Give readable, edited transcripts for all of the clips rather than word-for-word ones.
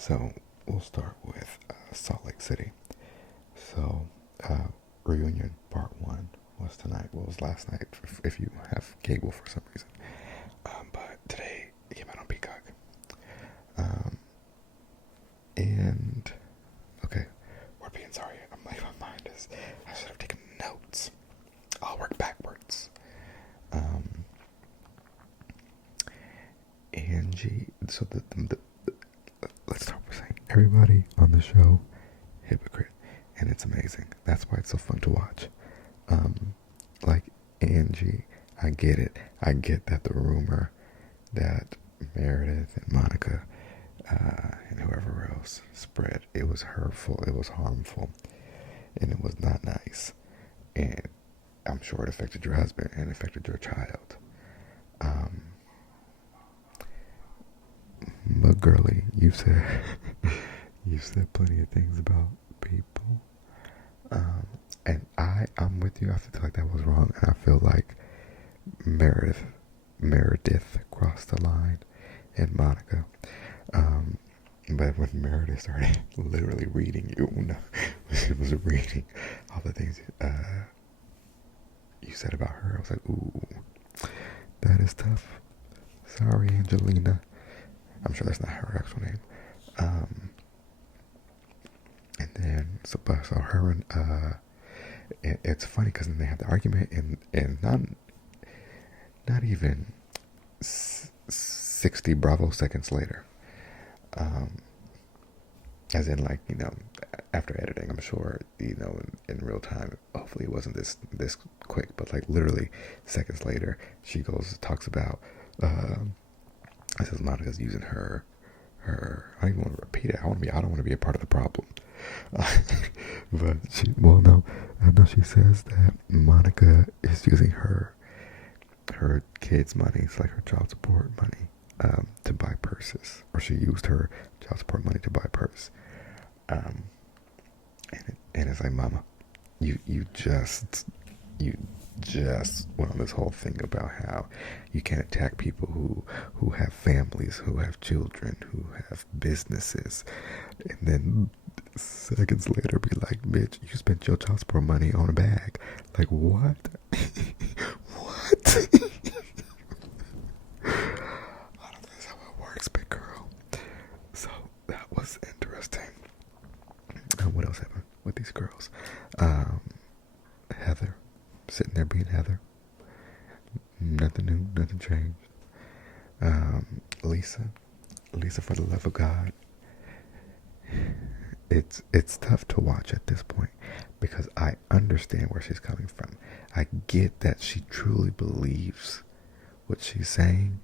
So we'll start with Salt Lake City. So reunion part one was tonight. Well, it was last night if you have cable for some reason. But today it came out on Peacock. Um, and okay, we're being sorry. I'm like my mind is. I should have taken notes. I'll work backwards. Angie. So let's start with saying everybody on the show hypocrite, and it's amazing. That's why it's so fun to watch. Like Angie, I get it. I get that the rumor that Meredith and Monica and whoever else spread, it was hurtful, it was harmful, and it was not nice. And I'm sure it affected your husband and affected your child. But girly, you said you said plenty of things about people. And I'm with you. I feel like that was wrong, and I feel like Meredith crossed the line, and Monica. But when Meredith started literally reading you, no, she was reading all the things you said about her, I was like, ooh, that is tough. Sorry, Angelina. I'm sure that's not her actual name. And then so her and it's funny because then they have the argument, and not even 60 Bravo seconds later, as in, like, after editing, I'm sure, in real time, hopefully it wasn't this quick, but like literally seconds later, she talks about I says Monica's using her I don't even want to repeat it. I don't want to be a part of the problem. But I know she says that Monica is using her kids' money, it's like her child support money, to buy purses, or she used her child support money to buy a purse. And it's like, Mama, you just went on this whole thing about how you can't attack people who have families, who have children, who have businesses, and then seconds later be like, bitch, you spent your child support money on a bag. Like, what? What? I don't think that's how it works, big girl. So that was interesting. What else happened with these girls? Heather, sitting there being Heather. Nothing new, nothing changed. Lisa, for the love of God. It's tough to watch at this point because I understand where she's coming from. I get that she truly believes what she's saying,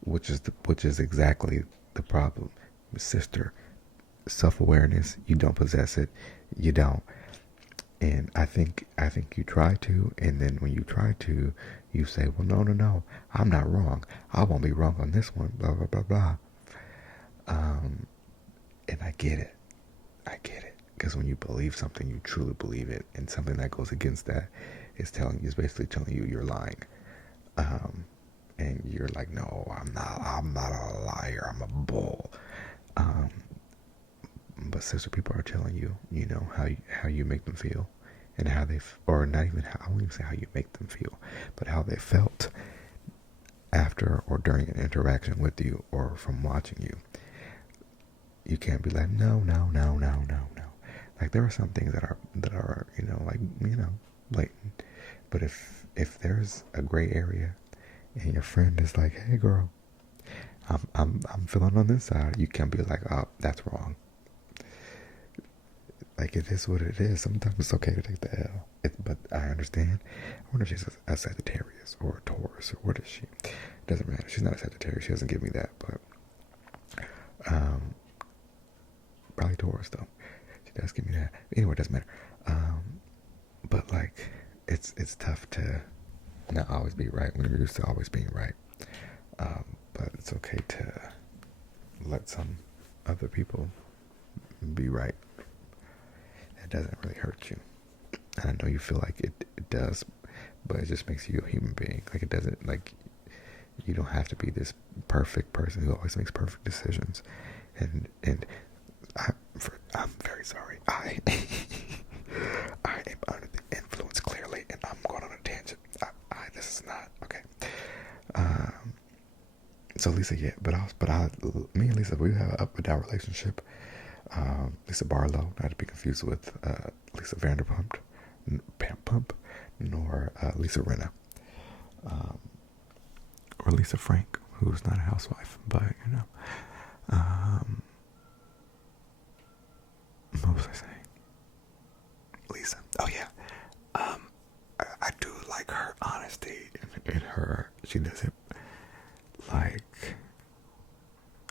which is exactly the problem. Sister, self-awareness, you don't possess it. You don't. And I think you try to, and then when you try to, you say, well, no, I'm not wrong. I won't be wrong on this one, blah, blah, blah, blah. And I get it. Because when you believe something, you truly believe it, and something that goes against that is basically telling you you're lying. And you're like, no, I'm not a liar, I'm a bull. But sister, people are telling you, how you make them feel, and how they, or not even how, I won't even say how you make them feel, but how they felt after or during an interaction with you or from watching you. You can't be like, no. Like, there are some things that are blatant. But if there's a gray area and your friend is like, hey girl, I'm feeling on this side, you can't be like, oh, that's wrong. Like, it is what it is. Sometimes it's okay to take the L. But I understand. I wonder if she's a Sagittarius or a Taurus, or what is she? It doesn't matter. She's not a Sagittarius. She doesn't give me that. But probably Taurus, though. She does give me that. Anyway, it doesn't matter. But like, it's tough to not always be right when you're used to always being right. But it's okay to let some other people be right. It doesn't really hurt you. And I know you feel like it does, but it just makes you a human being. Like, it doesn't, like, you don't have to be this perfect person who always makes perfect decisions. And I'm very sorry. I am under the influence clearly, and I'm going on a tangent. This is not okay. So Lisa, yeah, me and Lisa, we have an up and down relationship. Lisa Barlow, not to be confused with Lisa Vanderpump, nor Lisa Rinna, or Lisa Frank, who's not a housewife, but what was I saying? Lisa. Oh yeah. I do like her honesty in her. She does it like,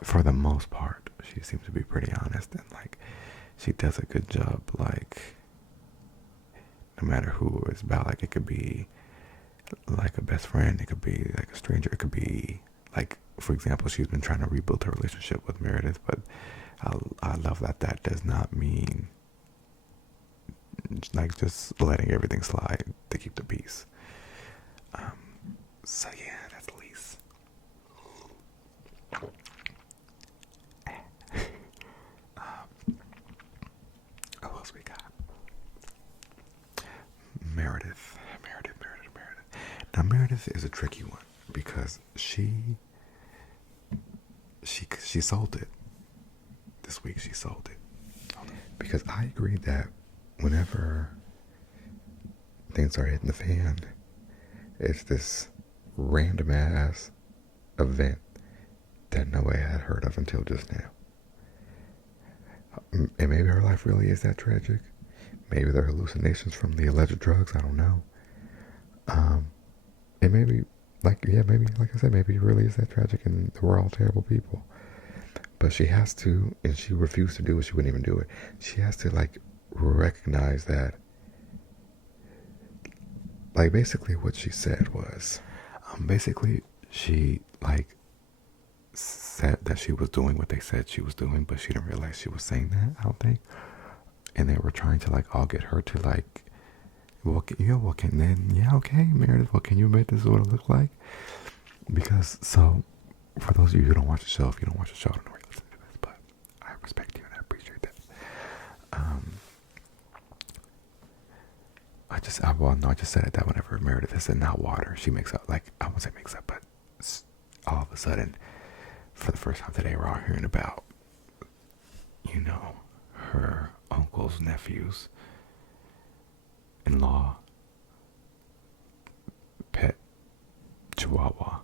for the most part, she seems to be pretty honest, and like she does a good job. Like, no matter who it's about, like it could be like a best friend, it could be like a stranger, it could be like, for example, she's been trying to rebuild her relationship with Meredith, but I love that does not mean like just letting everything slide to keep the peace. So yeah, that's Lise. Who else we got? Meredith. Now Meredith is a tricky one because she sold it. This week she sold it. Because I agree that whenever things are hitting the fan, it's this random ass event that nobody had heard of until just now. And maybe her life really is that tragic. Maybe they're hallucinations from the alleged drugs. I don't know. And maybe, maybe, like I said, maybe it really is that tragic and we're all terrible people. But she has to, and she refused to do it. She wouldn't even do it. She has to, like, recognize that, like, basically what she said was, basically she, like, said that she was doing what they said she was doing, but she didn't realize she was saying that, I don't think. And they were trying to, like, all get her to, like, okay, Meredith, well, can you admit this is what it looked like? Because, so, for those of you who don't watch the show, if you don't watch the show, I don't know where you listen to this, but I respect you and I appreciate that. I just said it that whenever Meredith is in hot water, she makes up, like, I won't say makes up, but all of a sudden, for the first time today, we're all hearing about, her uncle's nephew's in-law pet chihuahua.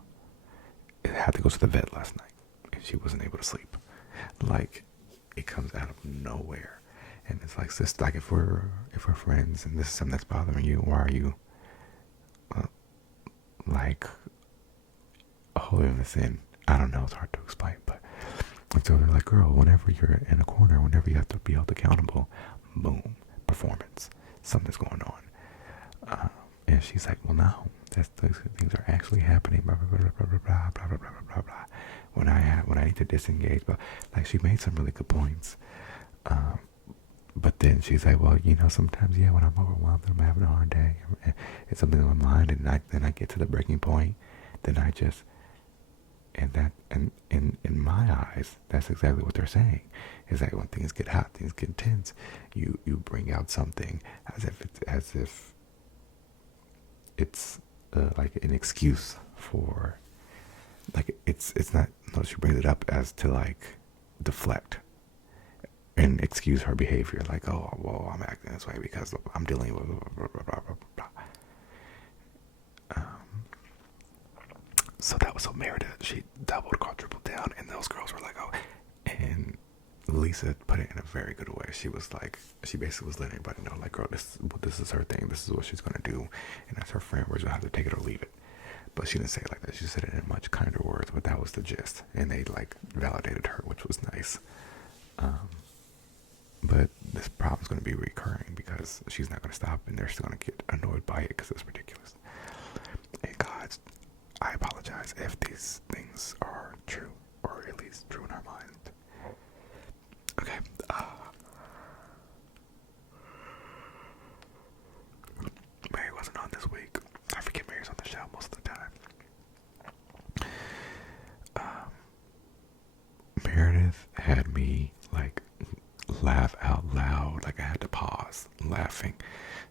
It had to go to the vet last night and she wasn't able to sleep. Like, it comes out of nowhere, and it's like, sis, like, if we're friends and this is something that's bothering you, why are you like holding this in? I don't know, it's hard to explain, but so they're like, girl, whenever you're in a corner, whenever you have to be held accountable, boom, performance, something's going on. And she's like, well, no, those things are actually happening, blah, blah, blah, blah, blah, blah, blah, blah, blah, blah, blah. When I need to disengage, but like, she made some really good points. But then she's like, well, sometimes, yeah, when I'm overwhelmed and I'm having a hard day, it's something on my mind, and then I get to the breaking point, then I just, and in my eyes, that's exactly what they're saying. Is that when things get hot, things get tense, you bring out something as if it's like an excuse for, like, it's not. No, she brings it up as to, like, deflect and excuse her behavior. Like, oh, well, I'm acting this way because I'm dealing with blah, blah, blah, blah, blah, blah. So that was so Meredith. She doubled, quadrupled down, and those girls were like, oh. And Lisa put it in a very good way. She was like, she basically was letting everybody know, like, girl, this is her thing. This is what she's gonna do, and as her friend, we're gonna have to take it or leave it. But she didn't say it like that. She said it in much kinder words, but that was the gist. And they, like, validated her, which was nice. But this problem's going to be recurring because she's not going to stop, and they're still going to get annoyed by it because it's ridiculous. And God, I apologize if these things are true, or at least true in our mind. Okay. Mary wasn't on this week. I forget Mary's on the show most of the time. Meredith had me like laugh out loud. Like I had to pause laughing.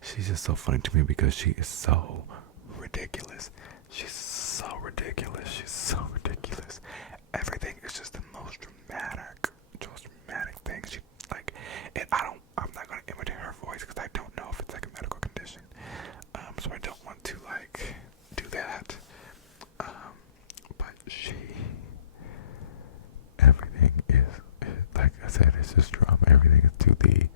She's just so funny to me because she is so ridiculous. She's so ridiculous. She's so ridiculous. Everything is just the most dramatic thing. She like, and I'm not gonna imitate her voice because I don't know if it's like a medical condition. So I don't want to like do that. But everything is, like I said, it's just drama. Everything is to the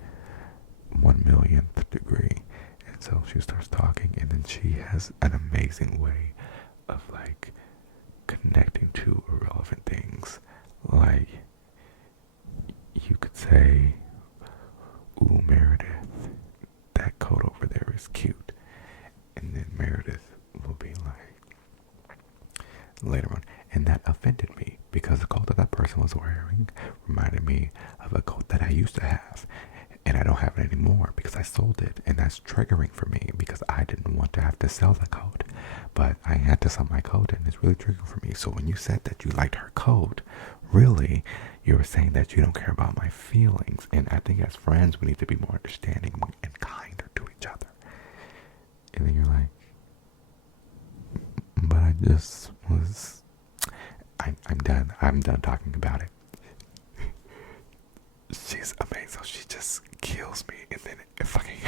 1 millionth degree. And so she starts talking, and then she has an amazing way of like connecting to irrelevant things. Like, you could say, ooh, Meredith, that coat over there is cute. And then Meredith will be like, later on, and that offended me because the coat that that person was wearing reminded me of a coat that I used to have. And I don't have it anymore because I sold it. And that's triggering for me because I didn't want to have to sell the coat. But I had to sell my coat, and it's really triggering for me. So when you said that you liked her coat, really, you were saying that you don't care about my feelings. And I think as friends, we need to be more understanding and kinder to each other. And then you're like, but I just was, I'm done. I'm done talking about it. She's amazing. So she just kills me. And then it fucking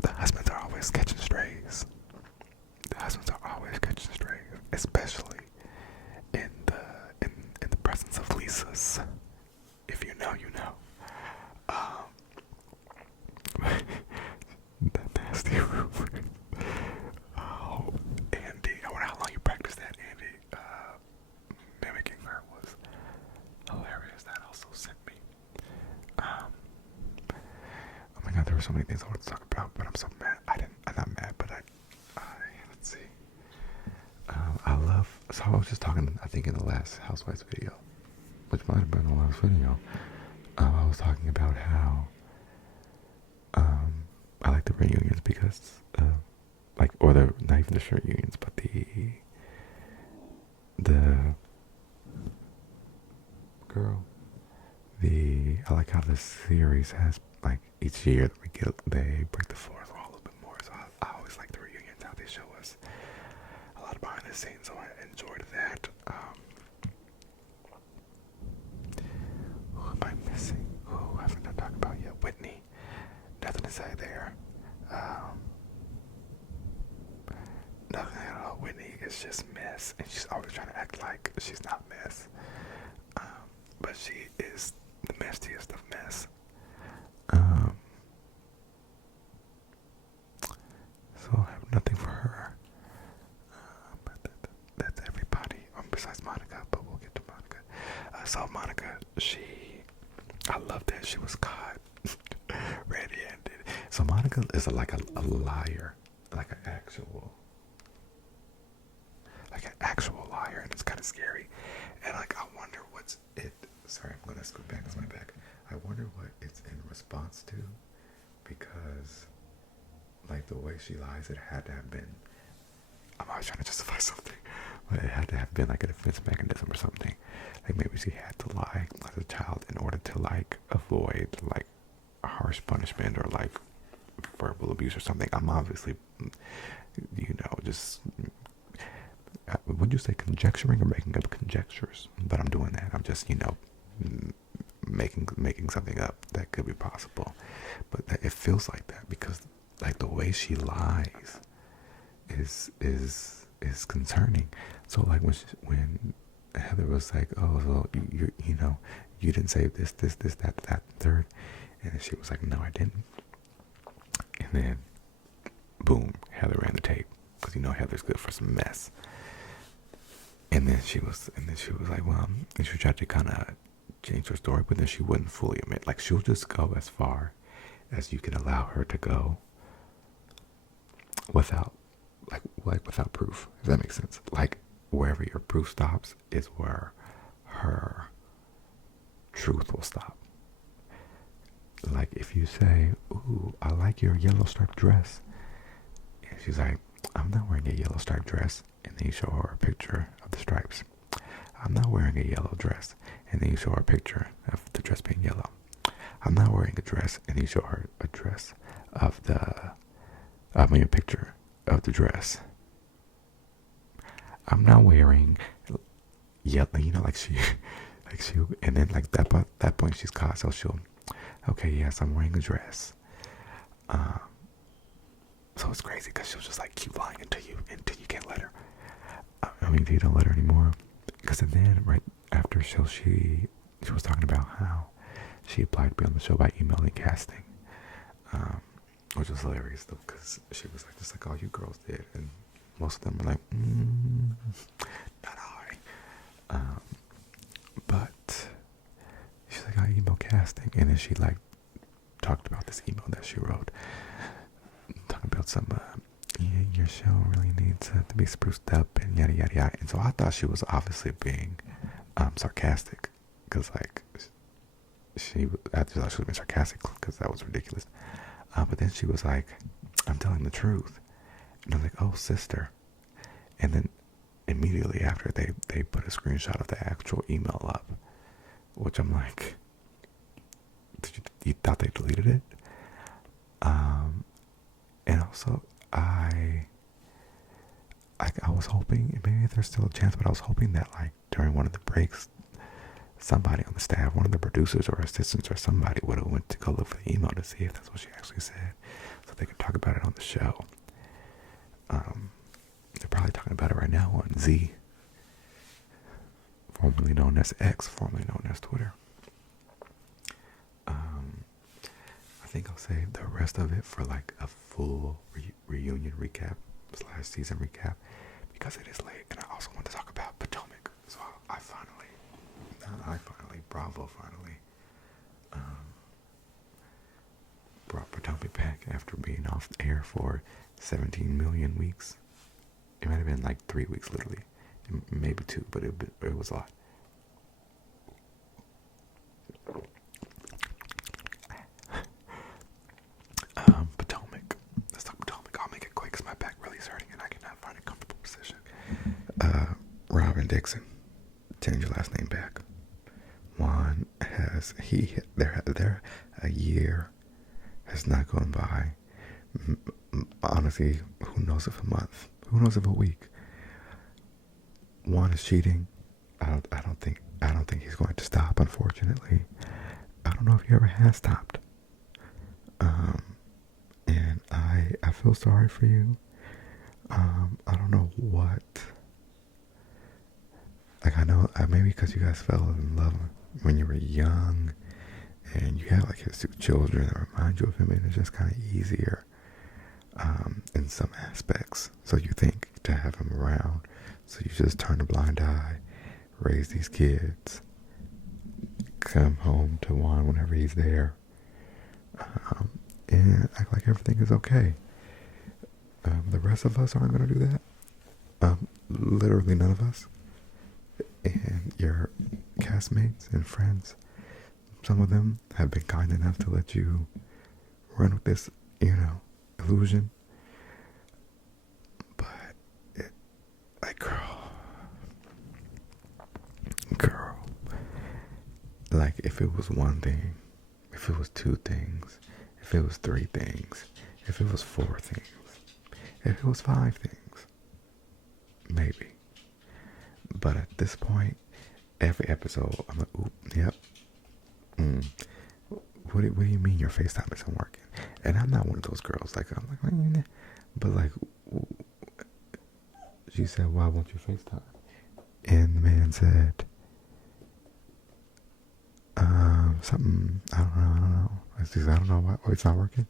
the husbands are always catching strays. The husbands are always catching strays, especially in the presence of Lisa's. If you know, you know. That nasty rumor. Oh, Andy. I wonder how long you practiced that, Andy. Mimicking her was hilarious. That also sent me. Oh my god, there were so many things I wanted to talk about, but I'm so mad. I'm not mad, but let's see. So I was just talking, I think in the last Housewives video, which might have been the last video, I was talking about how, I like the reunions because, not even the shirt reunions, but I like how this series has, like, each year they break the fourth wall a little bit more, so I always like the reunions, how they show us a lot behind the scenes, so I enjoyed that. Who am I missing? Who haven't I talked about yet? Whitney. Nothing to say there. Nothing at all. Whitney is just mess, and she's always trying to act like she's not mess. But she is the messiest of mess. So I have nothing for her. But that's everybody. Besides Monica, but we'll get to Monica. So Monica, I love that she was caught red-handed. So Monica is like a liar, like an actual liar, and it's kind of scary. And like, I wonder what's it. Sorry, I'm gonna scoot back on my back. I wonder what it's in response to, because like the way she lies, it had to have been. I'm always trying to justify something, but it had to have been like a defense mechanism or something. Like maybe she had to lie as a child in order to like avoid like a harsh punishment or like verbal abuse or something. I'm obviously, just, would you say conjecturing or making up conjectures? But I'm doing that. I'm just, making something up that could be possible. But it feels like that because like the way she lies is concerning. So like when Heather was like, oh, so you didn't say this, that, third, and she was like, no, I didn't. And then, boom, Heather ran the tape because Heather's good for some mess. And then she was like, well, and she tried to kind of change her story, but then she wouldn't fully admit. Like she'll just go as far as you can allow her to go without proof. If that makes sense. Like wherever your proof stops is where her truth will stop. Like if you say, ooh, I like your yellow striped dress, and she's like, I'm not wearing a yellow striped dress, and then you show her a picture of the stripes. I'm not wearing a yellow dress, and then you show her a picture of the dress being yellow. I'm not wearing a dress, and you show her a dress of a picture of the dress. I'm not wearing yellow, and then like that point she's caught, so she'll, okay, yes, I'm wearing a dress. So it's crazy because she'll just like keep lying until you can't let her. Until you don't let her anymore. Because then right after she was talking about how she applied to be on the show by emailing casting, which was hilarious though, because she was like, just like all you girls did, and most of them were like, not I. But she's like, I email casting, and then she like talked about this email that she wrote, talking about some, your show really needs to be spruced up and yada yada yada. And so I thought she was obviously being sarcastic, because like I thought she was being sarcastic because that was ridiculous. But then she was like, I'm telling the truth. And I was like, oh, sister. And then immediately after, they put a screenshot of the actual email up, which I'm like, you thought they deleted it? And also, I was hoping, maybe there's still a chance, but I was hoping that like during one of the breaks, somebody on the staff, one of the producers or assistants or somebody would have went to go look for the email to see if that's what she actually said, so they could talk about it on the show. They're probably talking about it right now on Z, formerly known as X, formerly known as Twitter. I think I'll save the rest of it for like a full reunion recap / season recap, because it is late, and I also want to talk about Potomac. So I finally, Bravo finally brought Potomac back after being off air for 17 million weeks. It might have been like 3 weeks, literally, maybe 2, but it was a lot. Potomac. Let's talk Potomac. I'll make it quick because my back really is hurting and I cannot find a comfortable position. Robin Dixon, change your last name back. Juan has a year has not gone by. Honestly, who knows if a month? Who knows if a week? Juan is cheating. I don't think he's going to stop. Unfortunately, I don't know if he ever has stopped. And I feel sorry for you. I don't know what. Like, I know maybe because you guys fell in love when you were young, and you have like his 2 children that remind you of him, and it's just kind of easier in some aspects. So you think to have him around, so you just turn a blind eye, raise these kids, come home to Juan whenever he's there, and act like everything is okay. The rest of us aren't going to do that. Literally none of us. And your castmates and friends, some of them have been kind enough to let you run with this, illusion. But like, girl, like, if it was one thing, if it was 2 things, if it was 3 things, if it was 4 things, if it was 5 things, maybe. But at this point, every episode, I'm like, oop, yep. What do you mean your FaceTime isn't working? And I'm not one of those girls. Like, I'm like, but like, she said, why won't you FaceTime? And the man said, something, I don't know. I don't know why it's not working.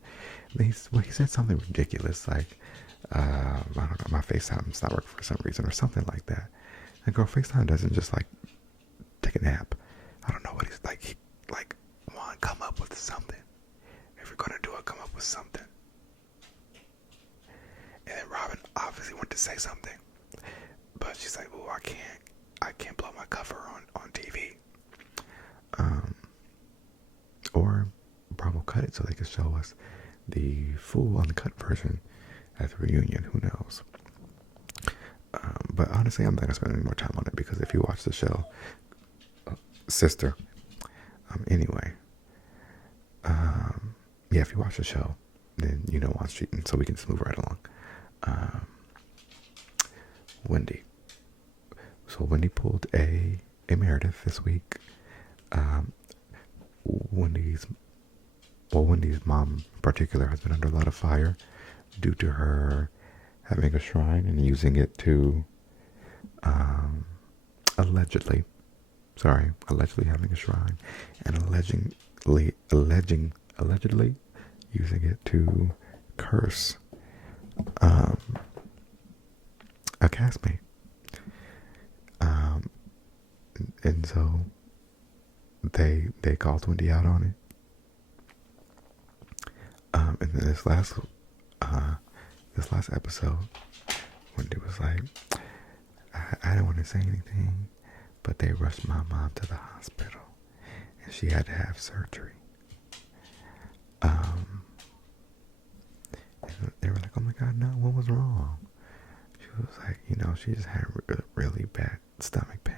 He said something ridiculous, like, I don't know, my FaceTime's not working for some reason, or something like that. And girl, FaceTime doesn't just like take a nap. I don't know what he's like. Juan, come up with something. If you're gonna do it, come up with something. And then Robin obviously went to say something, but she's like, "Oh, I can't blow my cover on TV." Or Bravo cut it so they could show us the full uncut version at the reunion. Who knows? but honestly, I'm not gonna spend any more time on it because if you watch the show, sister. Anyway, yeah, if you watch the show, then you know why I'm cheating. So we can just move right along. Wendy. So Wendy pulled a Meredith this week. Wendy's mom in particular has been under a lot of fire due to her having a shrine and using it to allegedly having a shrine and allegedly using it to curse a castmate. And so they called Wendy out on it. And then this last episode, Wendy was like, I don't want to say anything, but they rushed my mom to the hospital and she had to have surgery. And they were like, oh my God, no, what was wrong? She was like, she just had really bad stomach pain,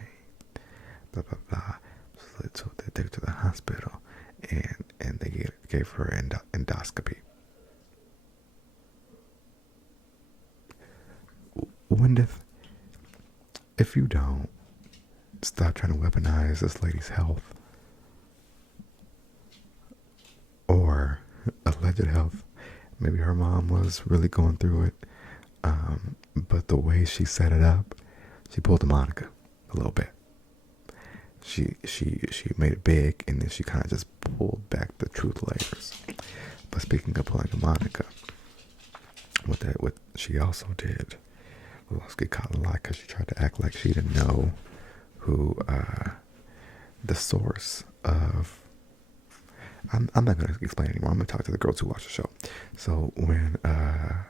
blah, blah, blah. So they took her to the hospital and they gave her endoscopy. Wendith, if you don't stop trying to weaponize this lady's health or alleged health, maybe her mom was really going through it, but the way she set it up, she pulled a Monica a little bit. She made it big, and then she kind of just pulled back the truth layers. But speaking of pulling a Monica, what she also did was get caught in a lie because she tried to act like she didn't know who the source of. I'm not going to explain anymore. I'm going to talk to the girls who watch the show. So when I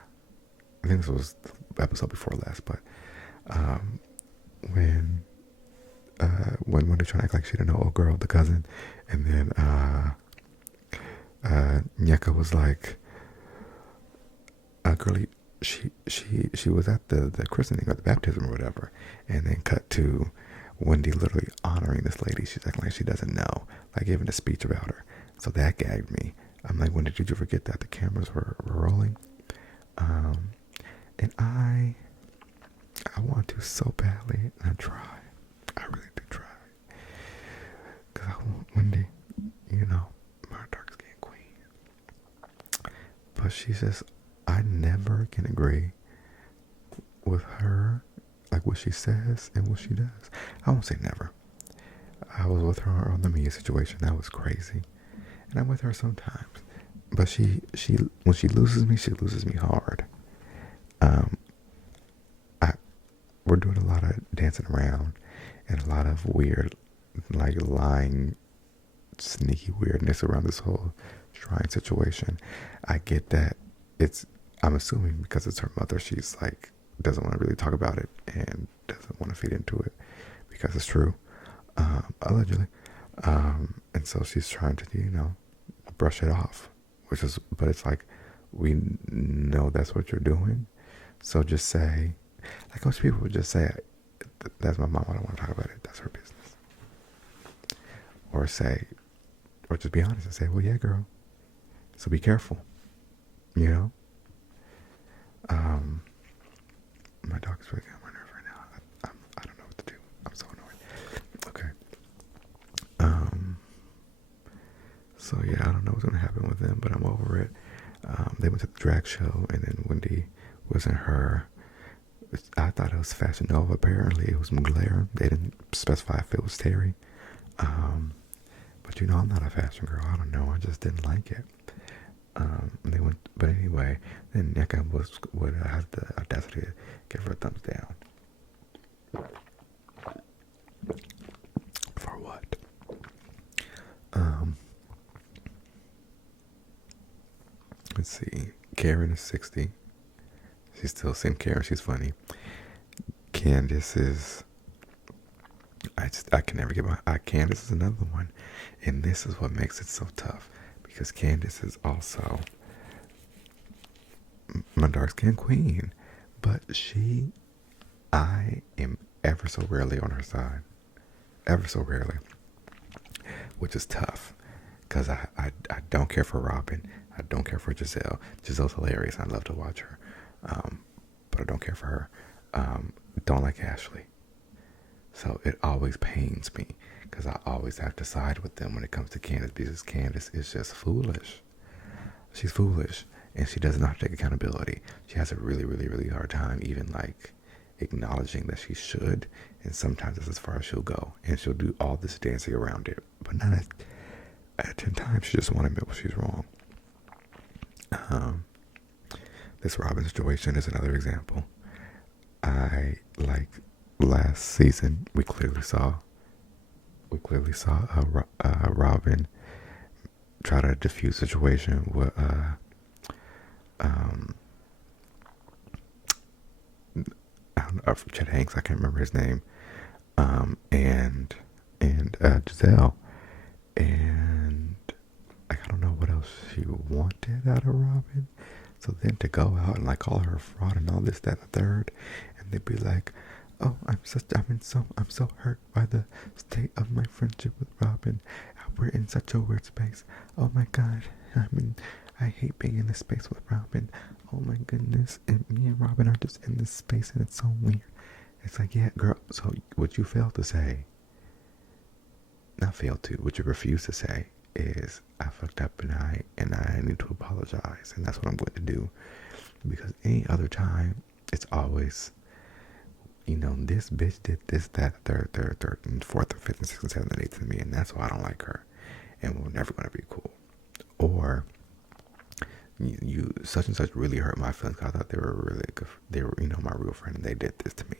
think this was the episode before last, but when they're trying to act like she didn't know, oh girl, the cousin, and then Nyeka was like, girlie, she was at the christening or the baptism or whatever, and then cut to Wendy literally honoring this lady. She's acting like she doesn't know, like giving a speech about her. So that gagged me. I'm like, Wendy, did you forget that the cameras were rolling? And I want to so badly, and I try. I really do try. Because I want Wendy, my dark skin queen. But she's just, I never can agree with her, like what she says and what she does. I won't say never. I was with her on the Mia situation. That was crazy. And I'm with her sometimes. But she when she loses me hard. We're doing a lot of dancing around and a lot of weird, like lying, sneaky weirdness around this whole shrine situation. I get that I'm assuming because it's her mother, she's like, doesn't want to really talk about it and doesn't want to feed into it because it's true, allegedly. And so she's trying to, brush it off, but it's like, we know that's what you're doing. So just say, like most people would just say, that's my mom, I don't want to talk about it, that's her business. Or just be honest and say, well, yeah, girl, so be careful, My dog is really getting on my nerve right now. I don't know what to do. I'm so annoyed. Okay. So yeah, I don't know what's gonna happen with them, but I'm over it. They went to the drag show, and then Wendy was in her. I thought it was Fashion Nova. Apparently, it was Mugler. They didn't specify if it was Terry. But I'm not a fashion girl. I don't know. I just didn't like it. They went, but anyway, then Nyeka would have the audacity to give her a thumbs down. For what? Let's see. Karen is 60. She's still same Karen. She's funny. Candace is. I can never get my. Candace is another one, and this is what makes it so tough because Candace is also my dark skin queen, but she I am ever so rarely on her side, ever so rarely, which is tough because I don't care for Robin. I don't care for Giselle. Giselle's hilarious. I love to watch her, but I don't care for her. Don't like Ashley. So it always pains me because I always have to side with them when it comes to Candace because Candace is just foolish. She's foolish and she doesn't know how to take accountability. She has a really, really, really hard time even like acknowledging that she should. And sometimes that's as far as she'll go. And she'll do all this dancing around it. But not at 10 times she just won't admit when she's wrong. This Robin situation is another example. I like last season we clearly saw Robin try to diffuse the situation with I don't know, Chet Hanks, I can't remember his name, and Giselle, and like I don't know what else she wanted out of Robin. So then to go out and like call her a fraud and all this, that, and the third, and they'd be like, "Oh, I'm so hurt by the state of my friendship with Robin. We're in such a weird space. Oh my God, I hate being in this space with Robin. Oh my goodness, and me and Robin are just in this space and it's so weird." It's like, yeah, girl. So what you failed to say, not failed to, what you refuse to say is I fucked up and I need to apologize, and that's what I'm going to do. Because any other time, it's always, this bitch did this, that, third, and fourth, and fifth, and sixth, and seventh, and eighth to me, and that's why I don't like her, and we're never gonna be cool. Or you such and such really hurt my feelings. I thought they were really good. They were, my real friend, and they did this to me.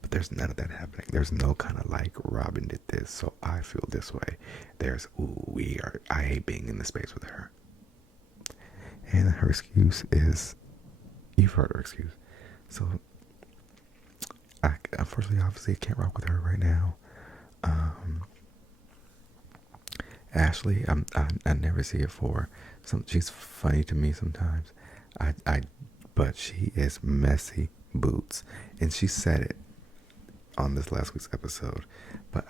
But there's none of that happening. There's no kind of like Robin did this, so I feel this way. There's I hate being in the space with her. And her excuse is, you've heard her excuse. So I unfortunately, obviously, can't rock with her right now. Ashley, I never see it for she's funny to me sometimes. But she is messy boots, and she said it on this last week's episode. But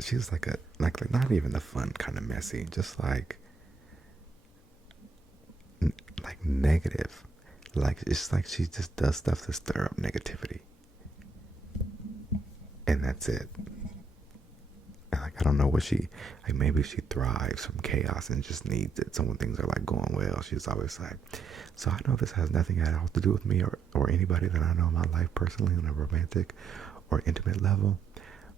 she's like not even the fun kind of messy, just like negative. Like it's like she just does stuff to stir up negativity, and that's it. Like I don't know what maybe she thrives from chaos and just needs it. So when things are like going well, she's always like, so I know this has nothing at all to do with me or anybody that I know in my life personally on a romantic or intimate level,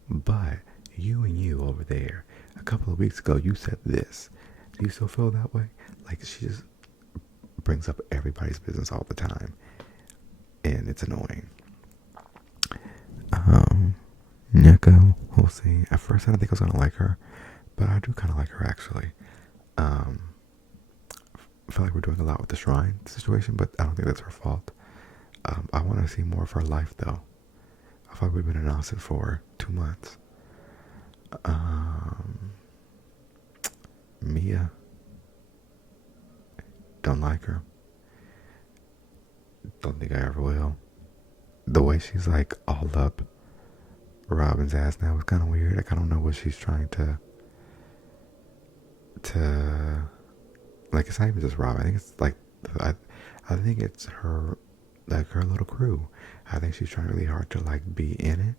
but you and you over there a couple of weeks ago, you said this. Do you still feel that way? Like she just brings up everybody's business all the time, and it's annoying. Nico, we'll see. At first, I didn't think I was gonna like her, but I do kind of like her actually. I feel like we're doing a lot with the shrine situation, but I don't think that's her fault. I want to see more of her life though. I feel like we've been announcing for 2 months. Mia, don't like her. Don't think I ever will. The way she's like all up Robin's ass now is kind of weird. Like I don't know what she's trying to like. It's not even just Robin. I think it's like I think it's her, like her little crew. I think she's trying really hard to like be in it,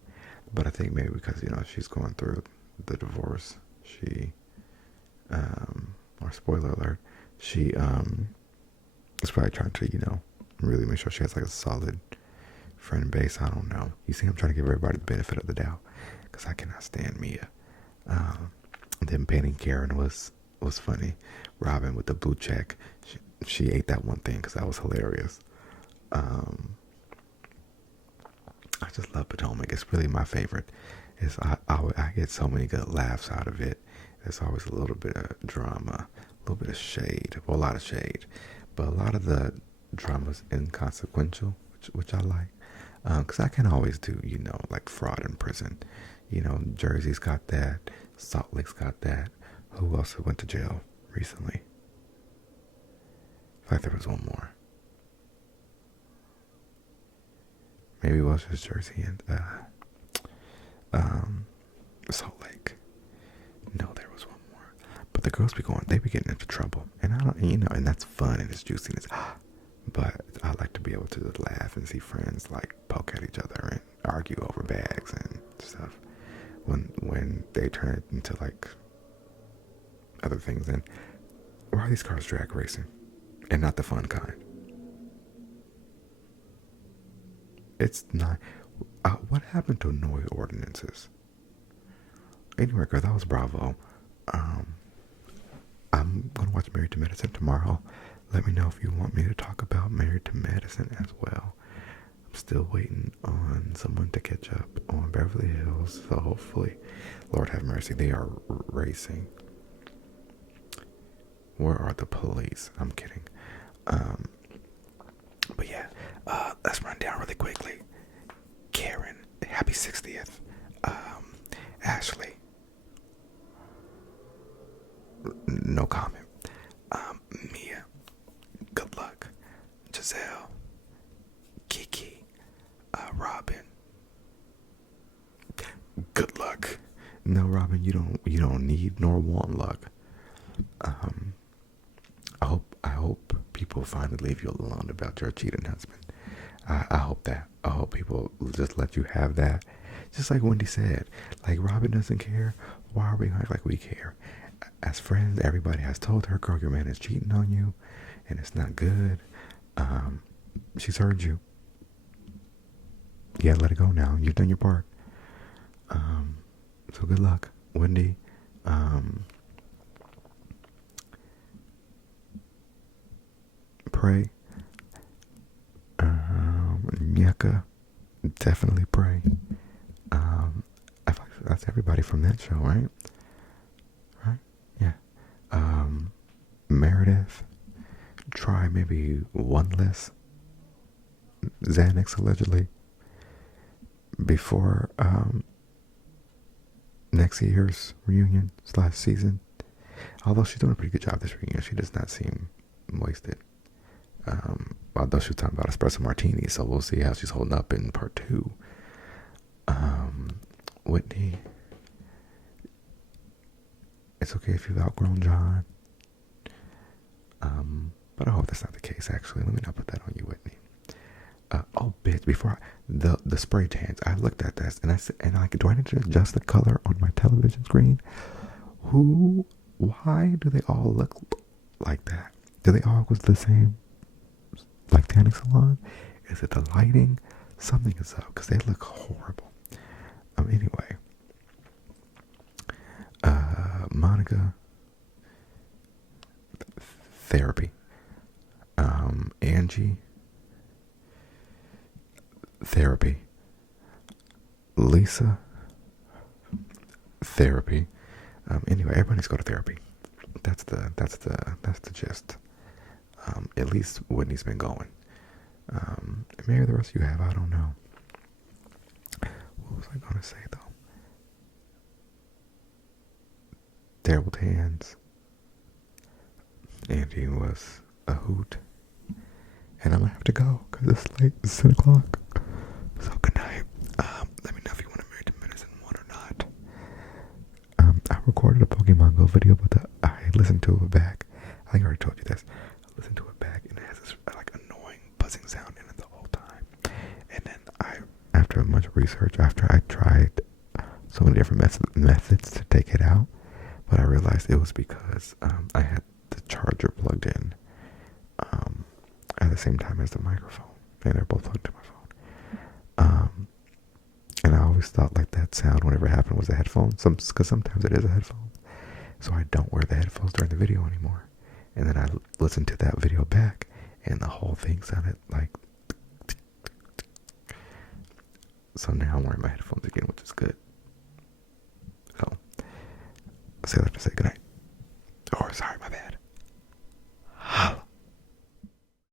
but I think maybe because she's going through the divorce, she or spoiler alert, she is probably trying to really make sure she has like a solid friend base. I don't know. You see, I'm trying to give everybody the benefit of the doubt because I cannot stand Mia. Then painting Karen was funny. Robin with the blue check, she ate that one thing because that was hilarious. I just love Potomac. It's really my favorite. I get so many good laughs out of it. There's always a little bit of drama, a little bit of shade, well, a lot of shade, but a lot of the drama's inconsequential, which I like. Because I can always do, like fraud in prison. Jersey's got that. Salt Lake's got that. Who else went to jail recently? I feel like there was one more. Maybe it was just Jersey and Salt Lake. No, there was one more. But the girls they be getting into trouble. And I don't, and that's fun and it's juicy and it's, but I like to be able to laugh and see friends like poke at each other and argue over bags and stuff. When they turn it into like other things, and why are these cars drag racing and not the fun kind? It's not. What happened to noise ordinances? Anyway, girl, that was Bravo. I'm gonna watch Married to Medicine tomorrow. Let me know if you want me to talk about Married to Medicine as well. I'm still waiting on someone to catch up on Beverly Hills, so hopefully, Lord have mercy, they are racing. Where are the police? I'm kidding. But yeah, let's run down really quickly. Karen, happy 60th. Ashley, no comment. Mia, good luck. Giselle, Kiki, Robin, good luck. No, Robin, you don't need nor want luck. I hope people finally leave you alone about your cheating husband. I hope that. I hope people just let you have that. Just like Wendy said, like Robin doesn't care. Why are we going to act like we care? As friends, everybody has told her, girl, your man is cheating on you and it's not good. She's heard you. You gotta let it go now. You've done your part. So good luck, Wendy. Pray. Nyeka, definitely pray. I feel like that's everybody from that show, right? Right? Yeah. Meredith, try maybe one less Xanax allegedly before next year's reunion / season. Although she's doing a pretty good job this reunion, she does not seem wasted. Although she was talking about espresso martini, so we'll see how she's holding up in part 2. Whitney, it's okay if you've outgrown John. But I hope that's not the case, actually. Let me not put that on you, Whitney. Oh, bitch, before the spray tans, I looked at this and I said, do I need to adjust the color on my television screen? Why do they all look like that? Do they all look the same? Like tanning salon? Is it the lighting? Something is up because they look horrible. Anyway, Monica, therapy. Angie, therapy. Lisa, therapy. Anyway, everybody needs to go to therapy. That's the gist. At least Whitney's been going. Maybe the rest of you have, I don't know. What was I going to say, though? Terrible Tans. Andy was a hoot. And I'm going to have to go because it's late. It's 10 o'clock. So good night. Let me know if you want to Married to Medicine 1 or not. I recorded a Pokemon Go video, but I listened to it back. I think I already told you this. I listened to it back and it has this like annoying buzzing sound in it the whole time. And then after much research, after I tried so many different methods to take it out, but I realized it was because I had the charger plugged in at the same time as the microphone, and they're both plugged to my phone. And I always thought like that sound whenever it happened was a headphone, because sometimes it is a headphone. So I don't wear the headphones during the video anymore. And then I listened to that video back, and the whole thing sounded like. So now I'm wearing my headphones again, which is good. So, I'll say that to say goodnight. Or sorry.